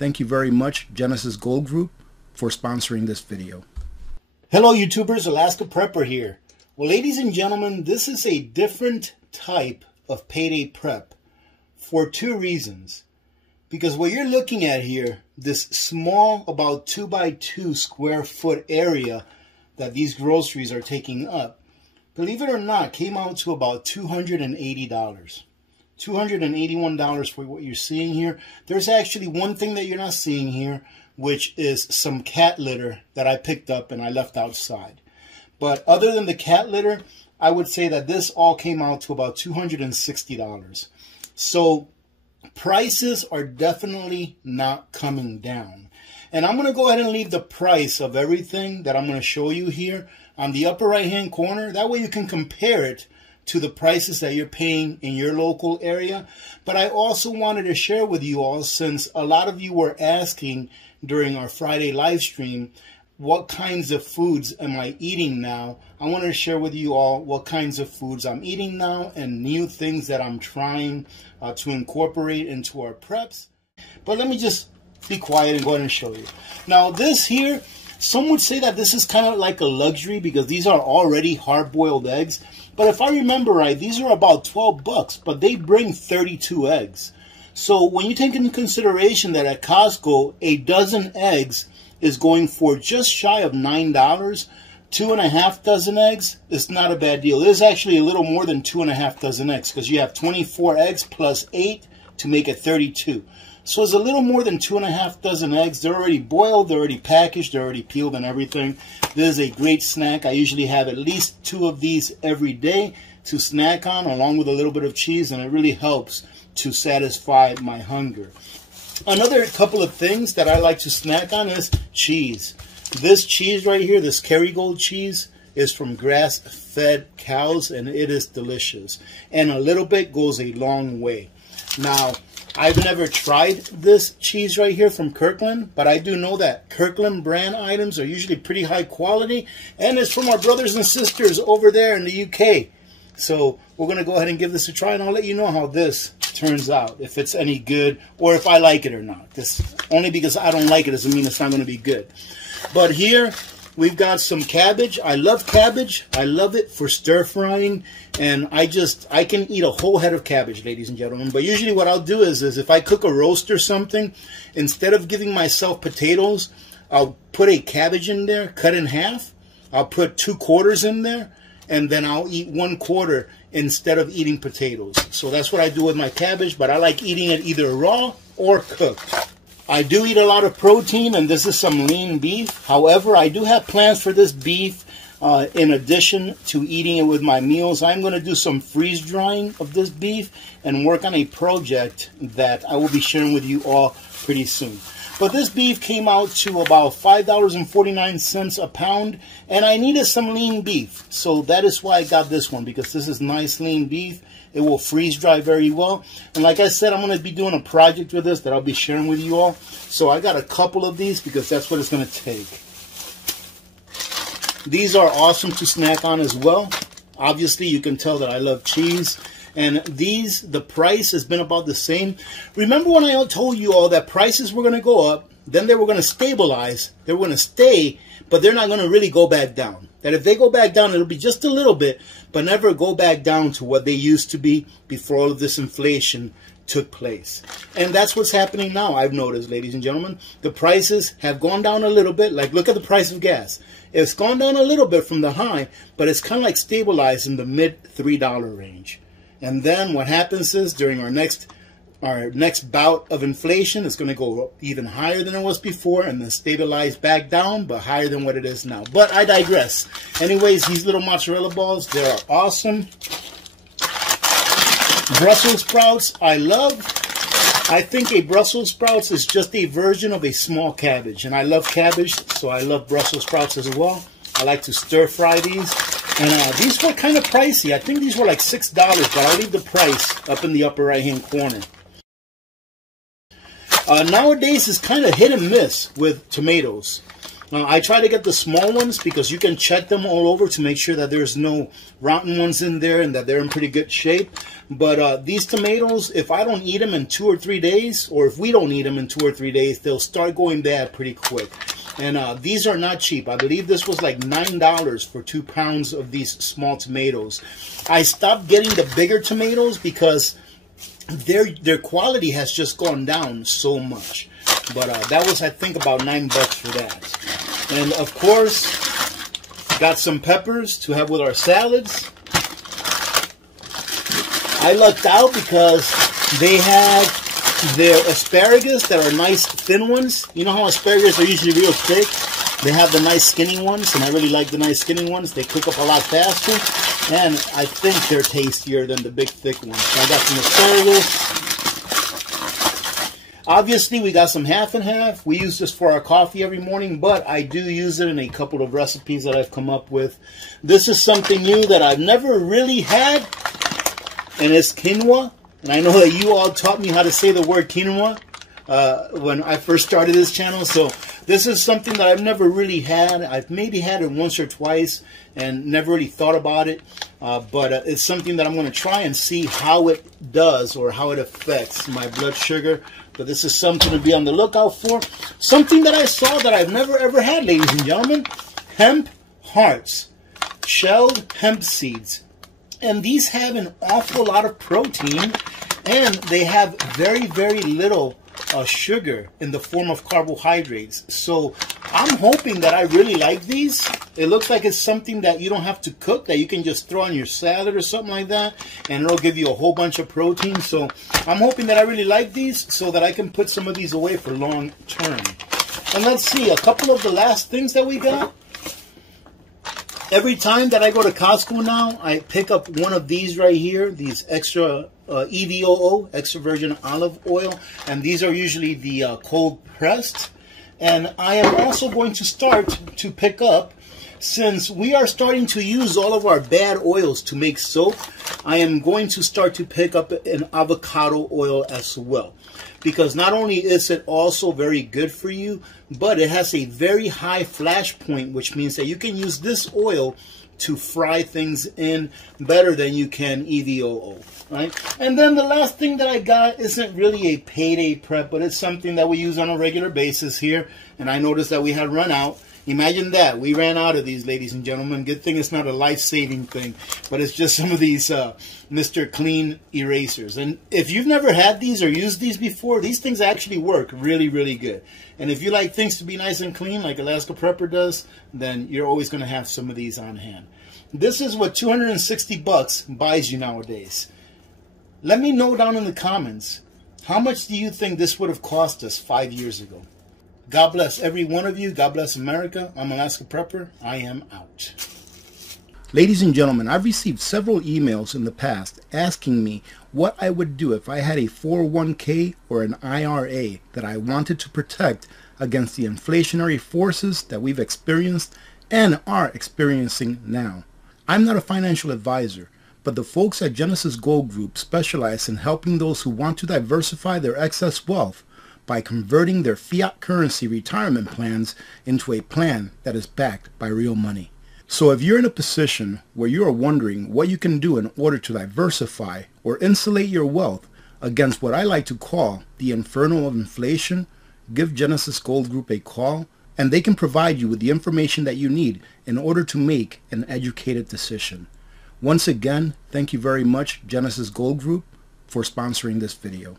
Thank you very much, Genesis Gold Group, for sponsoring this video. Hello YouTubers, Alaska Prepper here. Well, ladies and gentlemen, this is a different type of payday prep for two reasons. Because what you're looking at here, this small, about 2x2 square foot area that these groceries are taking up, believe it or not, came out to about $280. $281 for what you're seeing here. There's actually one thing that you're not seeing here, which is some cat litter that I picked up and I left outside. But other than the cat litter, I would say that this all came out to about $260. So prices are definitely not coming down. And I'm going to go ahead and leave the price of everything that I'm going to show you here on the upper right hand corner. That way you can compare it to the prices that you're paying in your local area. But I also wanted to share with you all, since a lot of you were asking during our Friday live stream, what kinds of foods am I eating now? I want to share with you all what kinds of foods I'm eating now and new things that I'm trying to incorporate into our preps. But let me just be quiet and go ahead and show you. Now this here, some would say that this is kind of like a luxury because these are already hard-boiled eggs. But if I remember right, these are about 12 bucks, but they bring 32 eggs. So when you take into consideration that at Costco, a dozen eggs is going for just shy of $9, 2.5 dozen eggs is not a bad deal. It is actually a little more than 2.5 dozen eggs because you have 24 eggs plus 8 to make it 32. So it's a little more than 2.5 dozen eggs. They're already boiled, they're already packaged, they're already peeled and everything. This is a great snack. I usually have at least 2 of these every day to snack on, along with a little bit of cheese, and it really helps to satisfy my hunger. Another couple of things that I like to snack on is cheese. This cheese right here, this Kerrygold cheese, is from grass-fed cows, and it is delicious. And a little bit goes a long way. Now, I've never tried this cheese right here from Kirkland, but I do know that Kirkland brand items are usually pretty high quality, and it's from our brothers and sisters over there in the UK. So we're going to go ahead and give this a try, and I'll let you know how this turns out, if it's any good or if I like it or not. This only because I don't like it doesn't mean it's not going to be good. But here we've got some cabbage. I love cabbage. I love it for stir frying, and I can eat a whole head of cabbage, ladies and gentlemen. But usually what I'll do is if I cook a roast or something, instead of giving myself potatoes, I'll put a cabbage in there, cut in half. I'll put 2 quarters in there, and then I'll eat 1 quarter instead of eating potatoes. So that's what I do with my cabbage, but I like eating it either raw or cooked. I do eat a lot of protein, and this is some lean beef. However, I do have plans for this beef. In addition to eating it with my meals, I'm going to do some freeze drying of this beef and work on a project that I will be sharing with you all pretty soon. But this beef came out to about $5.49 a pound, and I needed some lean beef. So that is why I got this one, because this is nice lean beef. It will freeze dry very well. And like I said, I'm going to be doing a project with this that I'll be sharing with you all. So I got a couple of these because that's what it's going to take. These are awesome to snack on as well. Obviously, you can tell that I love cheese. And these, the price has been about the same. Remember when I told you all that prices were going to go up, then they were going to stabilize, they were going to stay, but they're not going to really go back down. That if they go back down, it'll be just a little bit, but never go back down to what they used to be before all of this inflation took place. And that's what's happening now, I've noticed, ladies and gentlemen. The prices have gone down a little bit. Like, look at the price of gas. It's gone down a little bit from the high, but it's kind of like stabilized in the mid $3 range. And then what happens is during our next bout of inflation, it's going to go up even higher than it was before and then stabilize back down, but higher than what it is now. But I digress. Anyways, these little mozzarella balls, they're awesome. Brussels sprouts, I love. I think a Brussels sprouts is just a version of a small cabbage. And I love cabbage, so I love Brussels sprouts as well. I like to stir fry these. And these were kind of pricey. I think these were like $6, but I'll leave the price up in the upper right-hand corner. Nowadays, it's kind of hit and miss with tomatoes. I try to get the small ones because you can check them all over to make sure that there's no rotten ones in there and that they're in pretty good shape. But these tomatoes, if I don't eat them in 2 or 3 days, or if we don't eat them in 2 or 3 days, they'll start going bad pretty quick. And these are not cheap. I believe this was like $9 for 2 pounds of these small tomatoes. I stopped getting the bigger tomatoes because their quality has just gone down so much. But that was, I think, about $9 for that. And of course, got some peppers to have with our salads. I lucked out because they have their asparagus that are nice thin ones. You know how asparagus are usually real thick? They have the nice skinny ones, and I really like the nice skinny ones. They cook up a lot faster, and I think they're tastier than the big thick ones. So I got some asparagus. Obviously, we got some half and half. We use this for our coffee every morning, but I do use it in a couple of recipes that I've come up with. This is something new that I've never really had, and it's quinoa. And I know that you all taught me how to say the word quinoa when I first started this channel. So this is something that I've never really had. I've maybe had it once or twice and never really thought about it. But it's something that I'm going to try and see how it does or how it affects my blood sugar. But this is something to be on the lookout for. Something that I saw that I've never ever had, ladies and gentlemen. Hemp hearts. Shelled hemp seeds. And these have an awful lot of protein. And they have very, very little sugar in the form of carbohydrates. So I'm hoping that I really like these. It looks like it's something that you don't have to cook, that you can just throw on your salad or something like that, and it'll give you a whole bunch of protein. So I'm hoping that I really like these so that I can put some of these away for long term. And let's see, a couple of the last things that we got. Every time that I go to Costco now, I pick up one of these right here, these extra EVOO, extra virgin olive oil, and these are usually the cold pressed. And I am also going to start to pick up, since we are starting to use all of our bad oils to make soap, I am going to start to pick up an avocado oil as well. Because not only is it also very good for you, but it has a very high flash point, which means that you can use this oil to fry things in better than you can EVOO, right? And then the last thing that I got isn't really a payday prep, but it's something that we use on a regular basis here. And I noticed that we had run out. Imagine that. We ran out of these, ladies and gentlemen. Good thing it's not a life-saving thing, but it's just some of these Mr. Clean erasers. And if you've never had these or used these before, these things actually work really, really good. And if you like things to be nice and clean, like Alaska Prepper does, then you're always going to have some of these on hand. This is what 260 bucks buys you nowadays. Let me know down in the comments, how much do you think this would have cost us 5 years ago? God bless every one of you. God bless America. I'm Alaska Prepper. I am out. Ladies and gentlemen, I've received several emails in the past asking me what I would do if I had a 401k or an IRA that I wanted to protect against the inflationary forces that we've experienced and are experiencing now. I'm not a financial advisor, but the folks at Genesis Gold Group specialize in helping those who want to diversify their excess wealth by converting their fiat currency retirement plans into a plan that is backed by real money. So if you're in a position where you are wondering what you can do in order to diversify or insulate your wealth against what I like to call the inferno of inflation, give Genesis Gold Group a call and they can provide you with the information that you need in order to make an educated decision. Once again, thank you very much, Genesis Gold Group, for sponsoring this video.